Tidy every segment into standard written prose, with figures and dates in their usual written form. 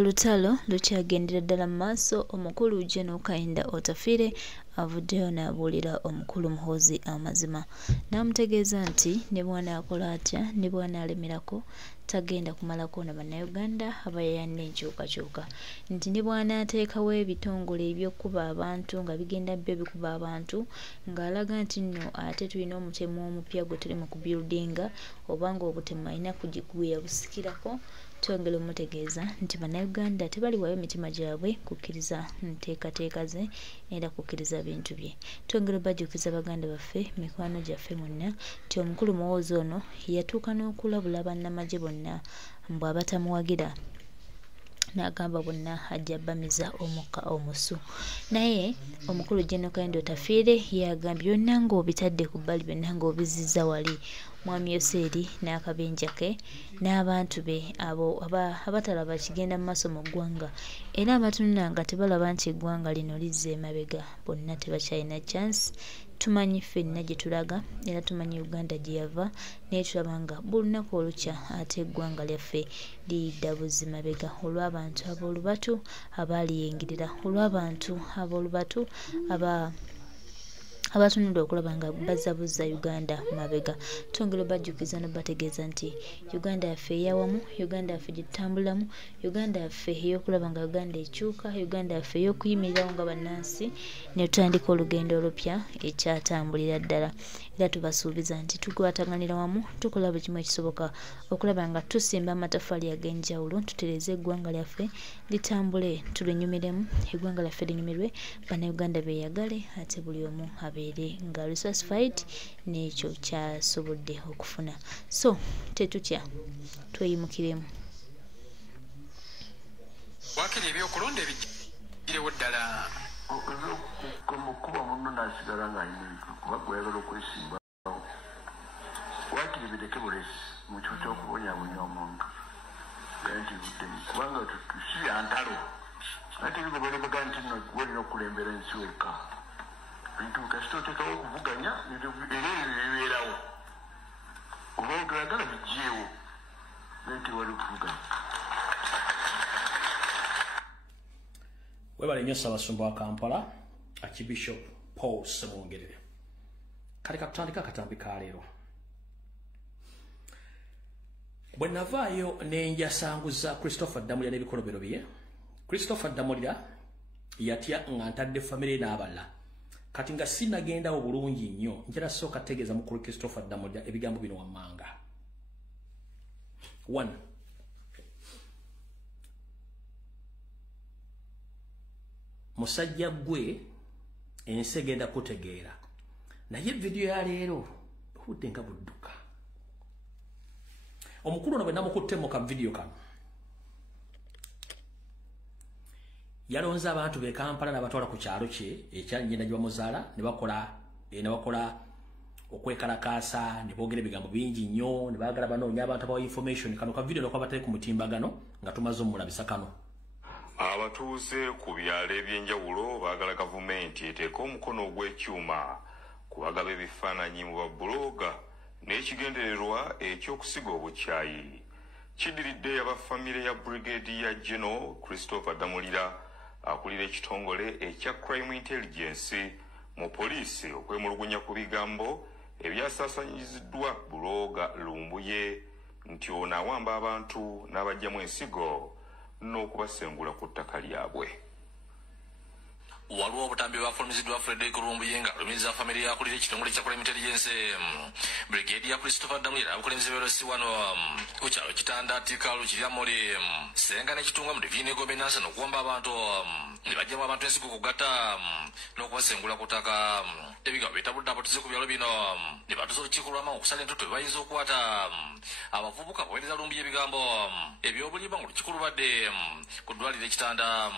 Olutalo lukyagendera ddala mu maaso. Omukulu General Kainda Otafiire avuddeyo n'abuulira omukulu Muhoozi amazima, n'amutegeeza nti ne bw'anaakola atya ne bw'anaalemerako tagenda kumalako na bannayuganda abayayanira enkyukakyuka, nti ne bw'anaateekawo ebitongole eby'okkuba abantu nga bigenda byo bikuba abantu, ng'alaga nti nno ate tulina omutemu omupya gwe tuli mu kubyuludinga oba ng'obutemu alina gwe yabusikirako. Twongera omutegeeza nti bannayuganda tebaliwayo mitima gyabwe kukkiriza nteekateeka ze era kukkiriza bintu bye. Twongera obajjukiza baganda baffe, mikwano gyaffe mwonna, nti omukulu Muhoozi ono yatuuka n'okulabula bannamagye bonna mbw abatamuwagira, n'agamba bonna ajja bamiza omukka omusu. Naye omukulu General Kainda Otafiire yagambye byonna ng'obitadde ku bbali, byonna ng'obizizza wali, mwami Yoseeri n'akabenja ke n'abantu be abo abatalaba kigenda mu maaso mu ggwanga era abatunula nga tebalaba nti eggwanga lino lizza emabega, bonna tebakyalina chance. Tumanyi ffenna gye tulaga era tumanyi Uganda gye yava, naye tulaba nga buli lunaku olukya ate eggwanga lyaffe liyidda buzzi mabega olw'abantu ab'olubatu abaaliyingirira, olw'abantu ab'olubatu abatunudde okulaba nga bazabuzza Uganda mabega. Twongera obajjukiza n'obategeeza nti Uganda yaffe eyawamu, Uganda yaffe gye tutambulamu, Uganda yaffe ey'okulaba nga Uganda ekyuka, Uganda yaffe ey'okuyimirirawo nga bannansi ne tutandika olugendo olupya ekyatambulira ddala. Era tubasuubiza nti tukwataganira wamu, tukola buli kimu ekisoboka okulaba nga tusimba amataffaali ag'enjawulo, tutereeze eggwanga lyaffe litambule, tulinyumiremu, eggwanga lyaffe linyumirwe, bannayuganda beeyagale, ate buli omu abeere nga resourcified n'ekyo kyasobodde okufuna. So tetutya, tweyimukiremu. Wakiri ebyokulonda ebigirewo ddala okuba munno n'asigala ng'ayina kuba gwayagala okwesimbawo. Wakiri bireke bulesi mu kifo ky'okubonyaabonya omuntu nti buddemu kubanga tusi antalo ate bigobalebega nti nno walina okulembera ensi wekka bintu kasita oteekawo okuvuganya era ebyo bibeerawo oba ogeragala biggyeewo nti wali okuvuganya. Webale nnyo Ssaabasumba wa Kampala Archbishop Paul Ssemwongerere. Kale katutandika akatambi ka leero. Bwe navaayo ne njasanguza Christopher Damulira n'ebikolobero bye, Christopher Damulira yatya nga ntadde famire n'abalala. Kati nga sinnagendawo bulungi nnyo, njala sooka tegeeza mukulu Christopher Damulira ebigambo bino wammanga. 1. Musajja gwe ensi egenda kutegeera, naye vidiyo ya leero obudde nga budduka. Omukulu ono bwe namukutte mu kavidiyo kano yalonze abantu be Kampala n'abatwala ku kyalo kye ekya nnyina gye bamuzaala ne bakola okwekalakaasa, ne boogera ebigambo bingi nnyo, ne baagala banoonya abantu abawa information. Kano kavidiyo nakuba batali ku mutimbagano nga tumaze omulabisa kano. Abatuuze ku byalo ebyenjawulo baagala gavumenti eteeka omukono ogw'ekyuma ku bagaba ebifaananyi mu babbulooga n'ekigendererwa eky'okusiga obukyayi. Kiddiridde abafamire ya Brigadier General Christopher Damulira akulira ekitongole ekya Crime Intelligence mu poliisi okwemulugunya ku bigambo ebyasaasanyiziddwa bulooga Lumbuye nti ono awamba abantu n'abajjamu ensigo n'okubasengula ku ttaka lyabwe. Waliwo obutambi bwafulumiziddwa Frederick Lumbuye nga alumiriza famire yakulira ekitongole kya Crime Intelligence Brigadier Christopher Damulira abukulembeze beerosi wano ku kyalo Kitandaati Kalu kirya muli Senga n'ekitunga mu divine governance n'okuwamba abantu ne bajjamu abantu ensigo kugatta n'okubasengula ku ttaka. Ebigambo bitabudde abatuuze ku byalo bino ne batuuza olukiiko lw'amangu okusala entutu bayinza okukwata abavubuka bowereza Lumbuye ebigambo eby'obulimba nga olukiiko lubadde ku ddwaliro ekitanda.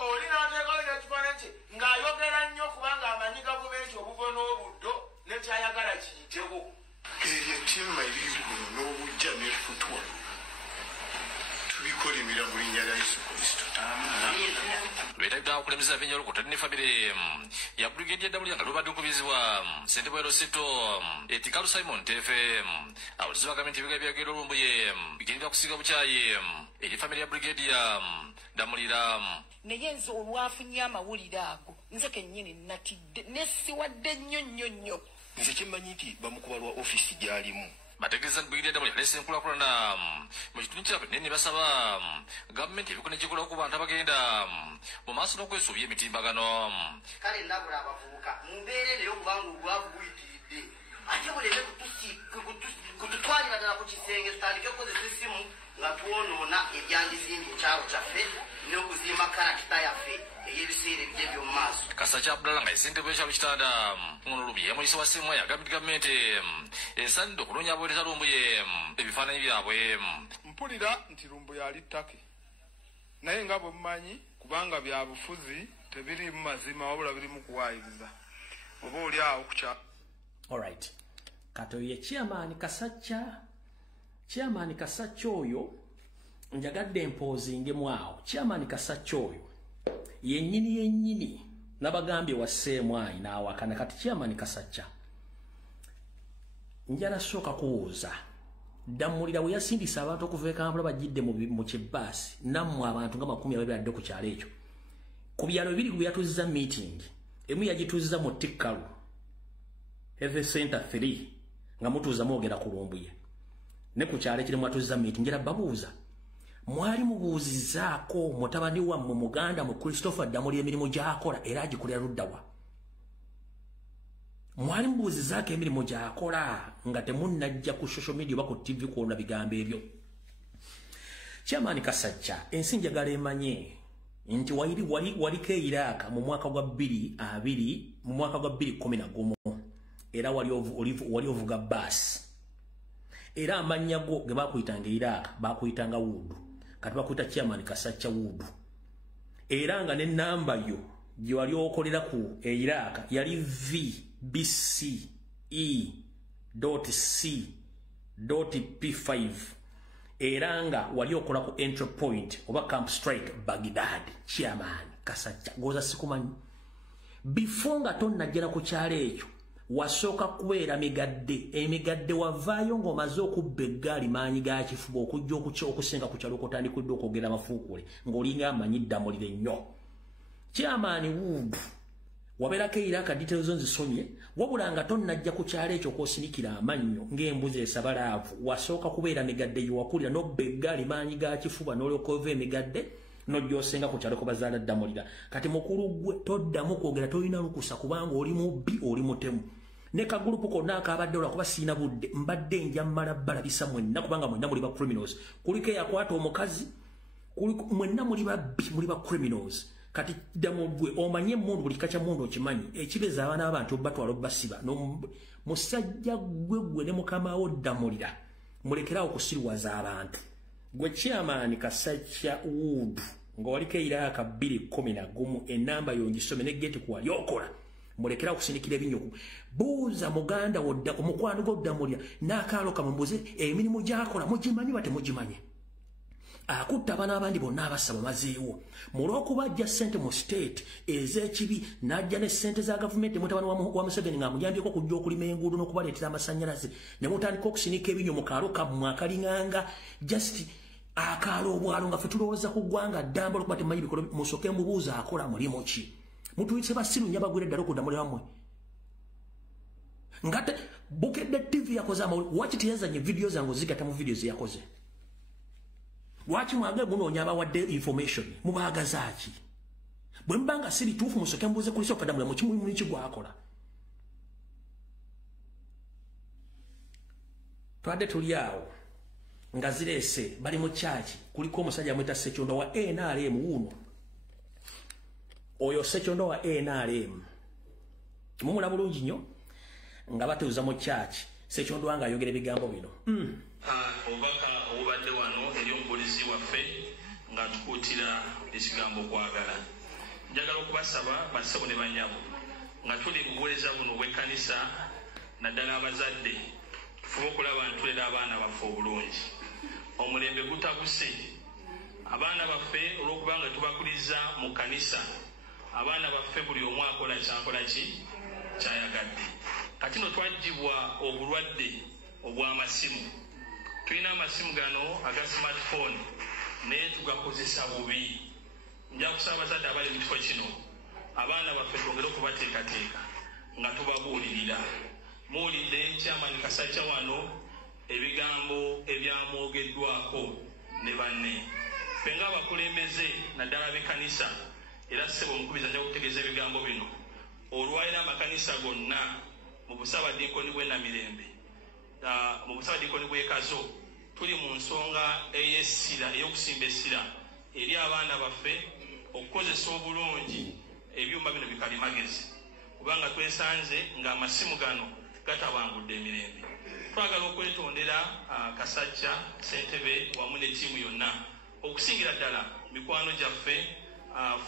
Oli n'ateekalo ekifaananyi ng'ayogera nnyo kubanga amanyi gavumenti obuvo n'obuddo n'ekyayagala kiyitewo. Ebyettima ebiri kuno n'obujja n'efutwa tubikolimira mu linnya lya Yesu Kristo. Beetagidde Lukota okulemeza Vinyo Lukota ne family ya Brigadier Damuli nga lubadde okubizibwa Sentebwero Sito Etikalu Simon Tefe abuliziba gavumenti byagero lumbuye bigenda kusiga buchayi eri family ya Brigadier Damulira neyenzo olwafunye amawulire ago nze kennyini natidde nesiwadde nnyo nze kimmanyi nti bamukubalwa office gyalimu bategeza Brigadier Damulira lese nkulakulana mu kitundu kyabwe nene basaba gavumenti ebikone gikola ku bantu abagenda mu maaso n'okwesuubya emitimbagano kale nabula abavubuka mumbeerere okubanga obwavu buyitiridde ate buleme kututwalira ddala ku kisenge tutandike okukozesa essimu nga twonoona ebyandizimbi ekyalo kyaffe n'okuzimba karakita yaffe ey'ebiseera ebijja by'omu maaso Kasajja Abdallah nga esentebwe ekyalo kitanda ngono lubi yamulisa wa ssimu yagambye gavumenti esaanidde okuloonya abooleza lumbuye ebifaananyi byabwe mpulira nti lumbuye ali ttake naye nga bwe mumanyi kubanga bya bufuzi tebirimu mazima wabula birimu kuwaayiriza oba oli awo kukya alright kato ye chairman Kasacca oyo njagadde mpozinge mwawo chairman Kasacca oyo yennyini nabagambye wasseemu ayi n'awakana kati chairman Kasacca njala sooka kuwuuza Damulira bwe yasindisa abantu okuva e Kampala bajjidde mu kibaasi nammwe abantu nga 20 badde ku kyalo ekyo ku byalo bibiri bwe yatuzza meeting emu yagituzza mu Tikkalu Health Center 3 nga mutuuza mwogera ku lumbuye ne ku kyalo ekirimu atuzza meeting njala babuuza mwali mubuuzizaako mutabani wammwe muganda mu Christopher Damulira emirimu gy'akola era agikolera luddawa mwali mubuuzizaako emirimu gy'akola nga temunnajja ku social media oba ku TV kwona bigambo ebyo Chairman Kasacca ensi njagala emanye nti waliko Iraq mu mwaka gwa 2011 era wali ovuga bus era amannya go ge bakuyitanga Iraq bakuyitanga Wudu kati bakuyita Chairman Kasacca Wudu era nga ne namba yo gye wali okolera ku Iraq yali VBCE.C.P5 era nga wali okola ku entry point oba Camp Strike Baghdad Chairman Kasacca goza sikumanyi before nga tonnajjera ku kyalo ekyo wasooka kubeera emigadde wavaayo ng'omaze okubba eggaali maanyi ga kifuba okujja okusenga ku kyalo okutandikudde okwogera amafuukule ng'olinga amanyi Damulira ennyo Chairman Wood wabeerako Iraq details nzisomye wabula nga tonnajja ku kyalo ekyo kwosinikira amannyo ng'embuzi esabalaavu wasooka kubeera emigadde gyewakulira n'obba eggaali maanyi ga kifuba n'olyoka ova emigadde n'ojja osenga ku kyalo ko bazaala Damulira kati mukulu gwe toddamu kwogera tolina lukusa kubanga oli mubbi oli mutemu ne kagulupu konna akabadde olwakuba siina budde mbadde nja mmala balabisa mwenna kubanga mwenna muli ba criminals kuliko eyakwata omukazi mwenna muli babbi muli ba criminals kati Damulira omanye emmundu buli kikakya mundu okimanyi ekibeza abaana b'abantu batwala obbasiba musajja gwe ne mukamawo Damulira mulekerawo okusirwaza abantu gwe Chairman Kasacca Wood ng'owaliko Iraq 2011 enamba yongisome ne geti kuwali okola mulekerawo okusindikira ebinyoku buuza muganda omukwano gwo Damulira n'akaalo kamumbuze emirimu gy'akola mugimanyi bate mugimanyi akutta abaana abandi bonna abasaba mazeewo mulw'okuba ajja ssente mu state ez'ekibi n'ajja ne ssente za gavumenti mutabani wa Museveni ng'amuyambyeko okujja okulima enguudo n'okubaleetera amasannyalaze ne mutandika okusinika ebinyo mu kaalo kammwe akalinganga just akaalo obwalo nga ffe tulowooza ku ggwanga ddamba olwokuba temumanyi bikolo musooke mubuuza akola mulimu ki mutuyise basiru nnyo bagwira eddala okudamulira mmwe ngate Bukedde TV yakoze amawulire waki teyazanye vidiyo zange ozigata mu vidiyo zeyakoze waki mwagala munoonya abawadde information mubaagaza ki bwe mbanga siri tuufu musooke mbuuze ku Christopher Damulira mu kimulimu ki gwakola twadde tuli awo nga zireese bali mu kyaki kuliko omusajja amwita Ssekyondo wa NRM wuuno oyo Ssekyondo wa NRM mumula bulungi nnyo nga batebuza mu kyaki Ssekyondo wanga ayogera ebigambo bino obubaka obubadde wano eri omubulizi waffe nga tukuutira ekigambo kwagala njagala okubasaba bassebo ne banyabo nga tuli mu buweereza buno bw'ekkanisa naddala abazadde tufube okulaba ntulera abaana baffe obulungi omulembe gutabuse abaana baffe olw'okubanga tubakuliza mu kkanisa abaana baffe buli omu akola kyakola ki kyayagadde. Kati no twajjibwa obulwadde obw'amasimu. Tulina amasimu gano aga smartphone naye tugakozesa bubi. Nja kusaba abazadde abali mu kifo kino abaana baffe twongere okubateekateeka nga tubabuulirira. Muwulidde Chairman Kasajja wano ebigambo ebyamwogeddwako ne banne. Ffe ng'abakulembeze naddala b'ekkanisa era ssebo omukubiriza nja kutegeeza ebigambo bino. Olwalira amakanisa gonna mu busabadinkoni bw'e Namirembe, mu busabadinkoni bw'e Kazo, tuli mu nsonga ey'essira, ey'okusimba essira eri abaana baffe okukozesa obulungi ebyuma bino bikalimagezi, kubanga twesanze ng'amasimu gano gatabangudde emirembe. Twagala okwetondera Kasajja, Ssentebe wamu ne ttiimu yonna, okusingira ddala mikwano gyaffe,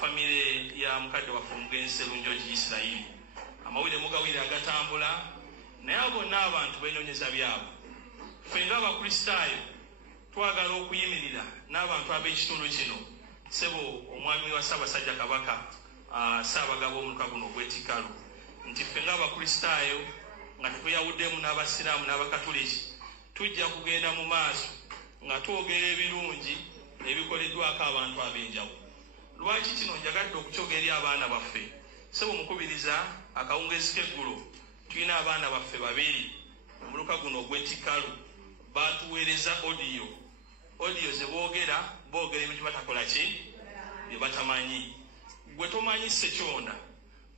famire ya mukadde waffe omugenzi Sserunjogi Isirayiri. Amawulire mugawulire agatambula, naye abo bonna abantu beenoonyeza byabwe. Ffe ng'Abakristaayo twagala okuyimirira n'abantu ab'ekitundu kino. Ssebo omwami wa Ssaabasajja Kabaka, Ssaabagaba omuluka guno ogw'Etikalu, nti ffe ng'Abakristaayo nga tetweyawuddemu n'Abasiraamu n'Abakatuliki, tujja kugenda mu maaso nga twogera ebirungi ebikoleddwako abantu ab'enjawulo. Lwaki kino njagadde okukyogera eri abaana baffe? Ssebo mukubiriza akawungeezi k'eggulo tulina abaana baffe babiri omuluka guno ogw'Etikalu baatuweereza audio ze boogera ebintu batakola ki bye batamanyi. Gwe tomanyi Ssekyonda,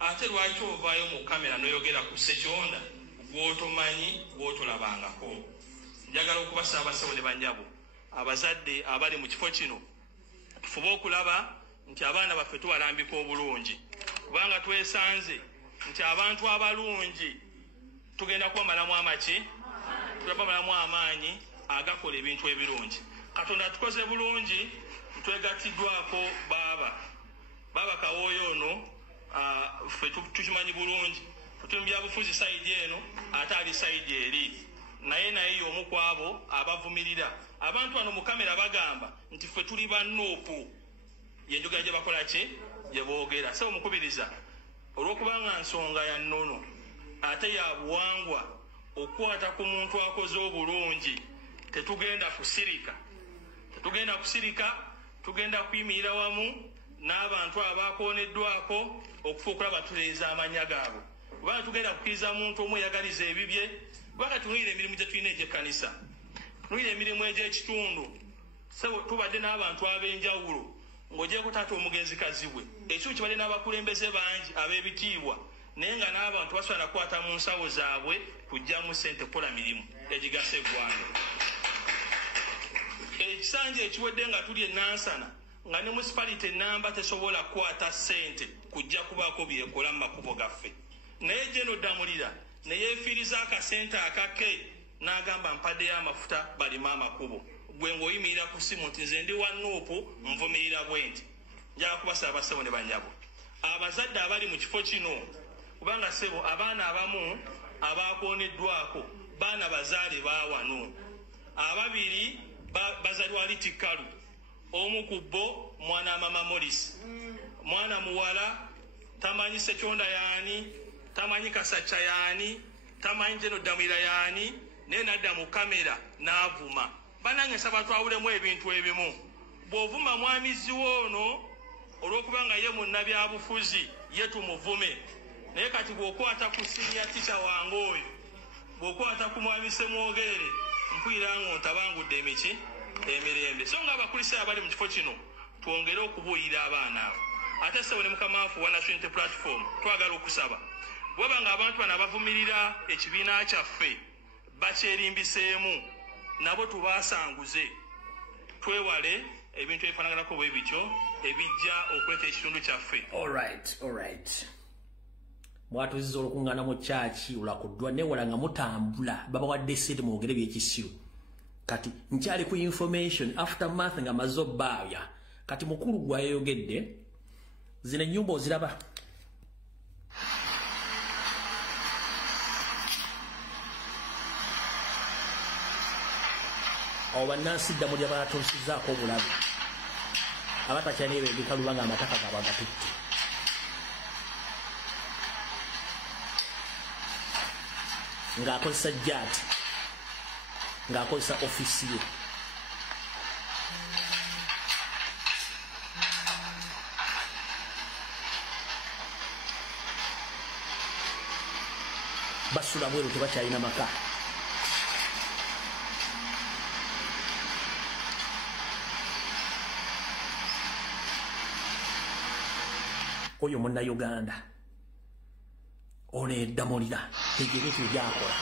ate lwaki ovaayo mu kamera n'oyogera ku Ssekyonda gw'otomanyi gw'otolabangako? Njagala okubasaba abasawo ne bannyabo, abazadde abali mu kifo kino, tufube okulaba nti abaana baffe tubalambika obulungi, kubanga twesanze nti abantu abalungi tugenda kubamalamu amaki, tugabamalamu amaanyi agakola ebintu ebirungi. Katonda tukoze bulungi, twegatiddwako baba Kawooyo ono, ffe tukimanyi bulungi, tutumbya bufuzi sayidi eno ate ali sayidi eri, naye y'omu ku abo abavumirira. Abantu bano mu kamera bagamba nti ffe tuli bannoopu, yenjogera gye bakola ki gye boogera. Ssebo mukubiriza, olw'okubanga nsonga ya nnono ate ya buwangwa okukwata ku muntu akoze obulungi, tetugenda kusirika, tugenda kuyimirira wamu n'abantu abakooneddwako okufa okulaba tuleeza amanya gaabwe, kubanga tugenda kukkiriza muntu omu eyagaliza ebibye. Kubanga tunuulira emirimu gye tulina egy'ekkanisa, tunuulira emirimu egy'ekitundu. Ssebo tubadde n'abantu ab'enjawulo, ng'ogyeko taata omugenzikazi we, ekyo kibadde n'abakulembeze bangi ab'ebitiibwa, naye nga n'abantu basobola nakwata mu nsawo zaabwe kuggyamu ssente kukola mirimu egigasa eggwanga. Ekisanja ekiwedde nga tuli enansana nga ne municipality enamba tesobola kukwata ssente kujja kubaako byekola mu makubo gaffe, naye Jeno Damulira ne yeefiiriza akasente akake n'agamba mpaddeyo amafuta balime amakubo. Gwe ng'oyimirira ku ssimu nti nze ndi wa Nuupu nvumirira bwenti. Njagala kubasaba abassebo ne bannyabo, abazadde abali mu kifo kino, kubanga ssebo abaana abamu abakooneddwako baana bazaale baawano, ababiri bazalwa Litikalu, omu ku bo mwana mama Morris, mwana muwala tamanyi Ssekyonda yaani, tamanyi Kasacca yaani, tamanyi Jeno Damulira yaani, naye nadda mu kamera n'avuma. Banange nsaba twawulemu ebintu ebimu. Bw'ovuma mwamizi woono olw'okubanga ye munnabyabufuzi ye tumuvume, naye kati bw'okwata ku senior teacher wange oyo, bw'okwata ku mwami Semwogerere, mpulira ng'ontabangudde emirembe. So ng'Abakristaayo abali mu kifo kino twongere okubuulira abaana abo. Ate ssebo ne mukama waffe wa National Unity Platform twagala okusaba, bw'oba ng'abantu bano abavumirira ekibiina kyaffe bakyerimbiseemu, nabo tubaasanguze, twewale ebintu ebifaanaganako bwe bityo ebijja okuleta ekitundu kyaffe. Alright. Mwatuziza olukuŋŋaana mu kyaki olwakuddwa newala nga mutambula, babawadde essente mwogere by'ekisiru. Kati nkyali ku information aftermath nga maze obbaabya, kati mukulu gwayogedde, zino ennyumba oziraba. Awo bannansi ddamu lye baatuusizaako obulabe, abatakyali beebikaluba nga amataka gaabwe agatutte. ng'akozesa jaati ng'akozesa ofisi ye. Basula bweru tebakyalina maka. Oyo Munnayuganda ono eddamulira ebyo ebintu byakola.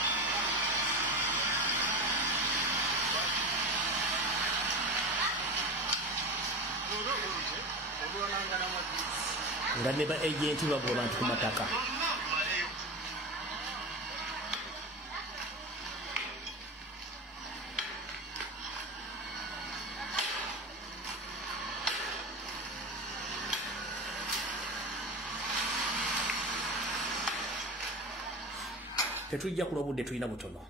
Nga ne ba agenti bagoba nti ku mataka. Tetujja kulobudde tulina butono.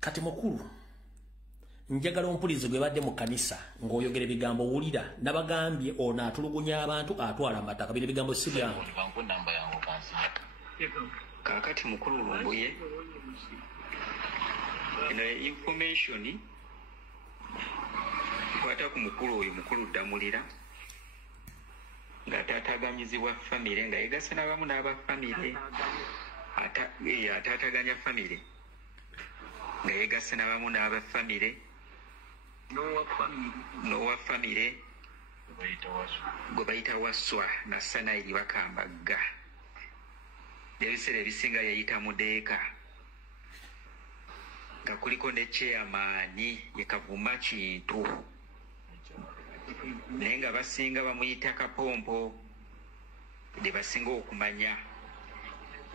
Kati mukulu njagala ompulizo gwe badde mu kanisa ng'oyogera ebigambo wulira nabagambye ono atulugunya abantu atwala amataka bino ebigambo si byangu. Kakati mukulu Lumbuye eno information kwata ku mukulu oyo mukulu Damulira nga taataganyizibwa famire nga yegase n'abamu n'abafamire atataganya famire nga yegase n'abamu n'abafamire n'owa famire gwe bayita Waswa na Sanairi Bakambaga n'ebiseera ebisinga yayita Mudeeka nga kuliko ne chairman ye Kavuma Kintu naye nga basinga bamuyita Kapompo ne basinga okumanya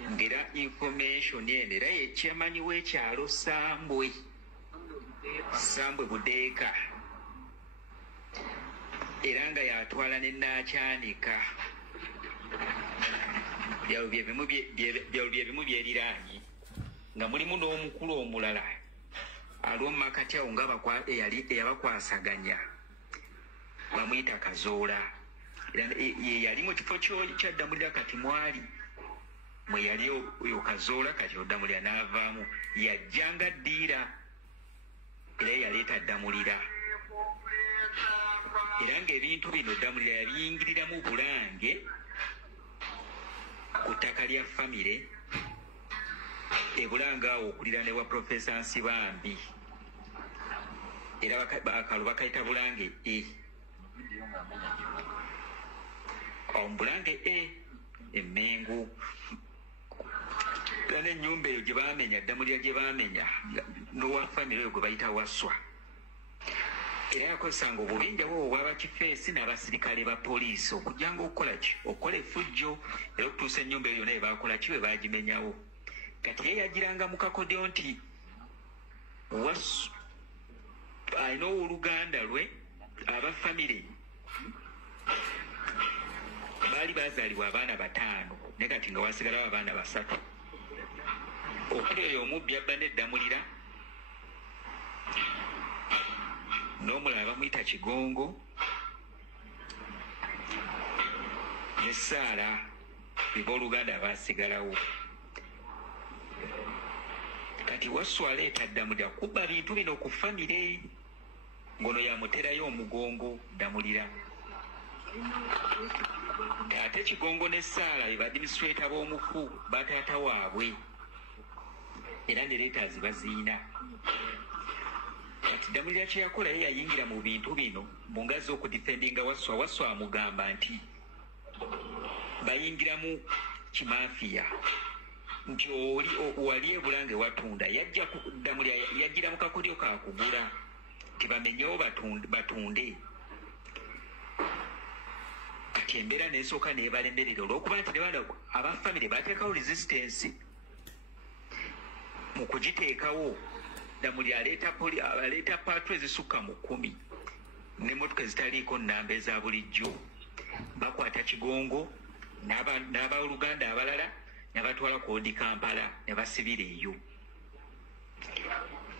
ngera information eno era ye chairman w'ekyalo Sambwe Budeeka era nga yatwala ne Nakyanika byalo byebimu byeriraanye nga mulimu n'omukulu omulala alw'omumakati awo nga eyabakwasaganya bamuyita Kazoola yali mu kifo kya Damulira kati mwali mwe yali oyo Kazoola kati Damulira n'avaamu yajjanga ddiira era yaleeta Damulira era ng'ebintu bino Damulira yabiyingiriramu bulange ku ttaka lya famire ebulanga awo okulira ne wa Profesa Nsibambi era akalu bakayita bulange omubulange Emmengo era n'ennyumba eyo gye baamenya Damulira gye baamenya n'owa famire oyo gwe bayita Waswa era yakozesanga obubinja bwo obw'abakifeesi n'abasirikale ba poliisi okujjanga okukola ki okukola effujjo era okutuusa ennyumba eyo yonna baakola ki bwe baagimenyawo kati ye yagiranga mu kakodyo nti alina owooluganda lwe abafamire baali bazaalibwa abaana 5 ne kati nga wasigalawo abaana 3 okuli oyo omubbi abba n'Eddamulira n'omulala bamuyita Kigongo ne Saala bebooluganda abasigalawo kati Waswa aleeta Damulira kubba bintu bino ku famire ngono yamuterayo omugongo Damulira ate Kigongo ne Saala be administrator b'omufu bataata waabwe era ne leeters baziina kati Damulira kye yakola ye yayingira mu bintu bino mungazi okudifendinga Waswa amugamba nti bayingiramu kimafiya nti wali ebulange watunda Damulira yajjira mu kakodyo kakugula tibamenyewo batunde kati embeera n'esooka n'ebalemerera olw'okuba nti ne bana abafamire bateekawo resistance mu kugiteekawo Damulira aleeta paatro ezisukka mu 10 n'emmotoka ezitaliiko nnamba eza bulijjo bakwata Kigongo n'abaluganda abalala ne batwala koodi Kampala ne basibira eyo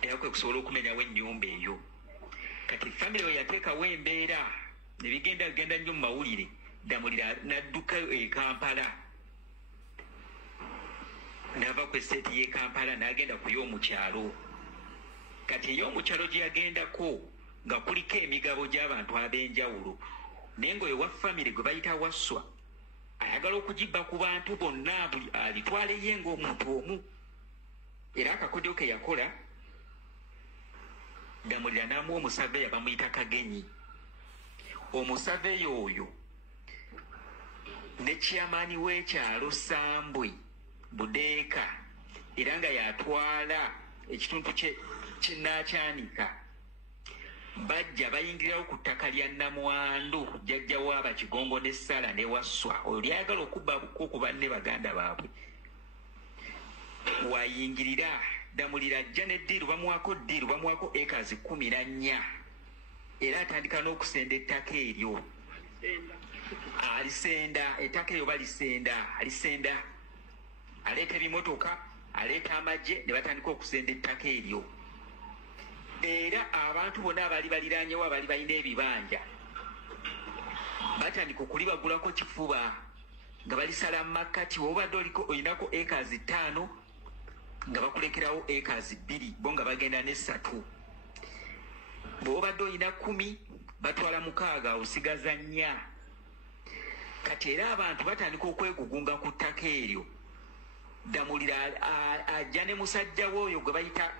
era kwe kusobola okumenyawo ennyumba eyo kati famire we yateekawo embeera ne bigenda nnyo mu mawulire Damulira n'adduka e Kampala n'ava ku esseeti y'e Kampala n'agenda ku y'omukyalo. Kati ey'omukyalo gye yagendako nga kuliko emigabo gy'abantu ab'enjawulo, naye ng'oyo wa famire gwe bayita Wasswa ayagala okugibba ku bantu bonna, buli alitwale ye ng'omuntu omu. Era akakodyo ke yakola, Damulira n'amuwa omusaveeya bamuyita Kagenyi. Omusaveeya oyo ne chairman w'ekyalo Sambwe Budeeka, era nga yatwala ekitundu ky'Naakyanika, bajja bayingirirawo ku ttaka lya Namwandu, jjajja w'Abakigongo ne Sala ne Wasswa, oyo lyayagala okubbabuko ku banne baganda baabwe. Wayingirira Damulira ajja n'eddiiru, bamuwako ddiiru, bamuwako acres 14, era atandika n'okusenda ettaka eryo. Alisenda ettaka eryo, alisenda, aleeta ebimotoka, aleeta amagye, ne batandika okusenda ettaka eryo. Era abantu bonna abaali baliranyewo, abaali balina ebibanja, batandika okulibagulako kifuba nga balisala mu makkati. Wobadde olinako acres 5 nga bakulekerawo acres 2, bo nga bagenda ne 3. Bw'obadde olina 10 batwala 6, osigaza 4. Kati era abantu batandika okwegugunga ku ttaka eryo. Damulira ajja ne musajja w'oyo gwe bayita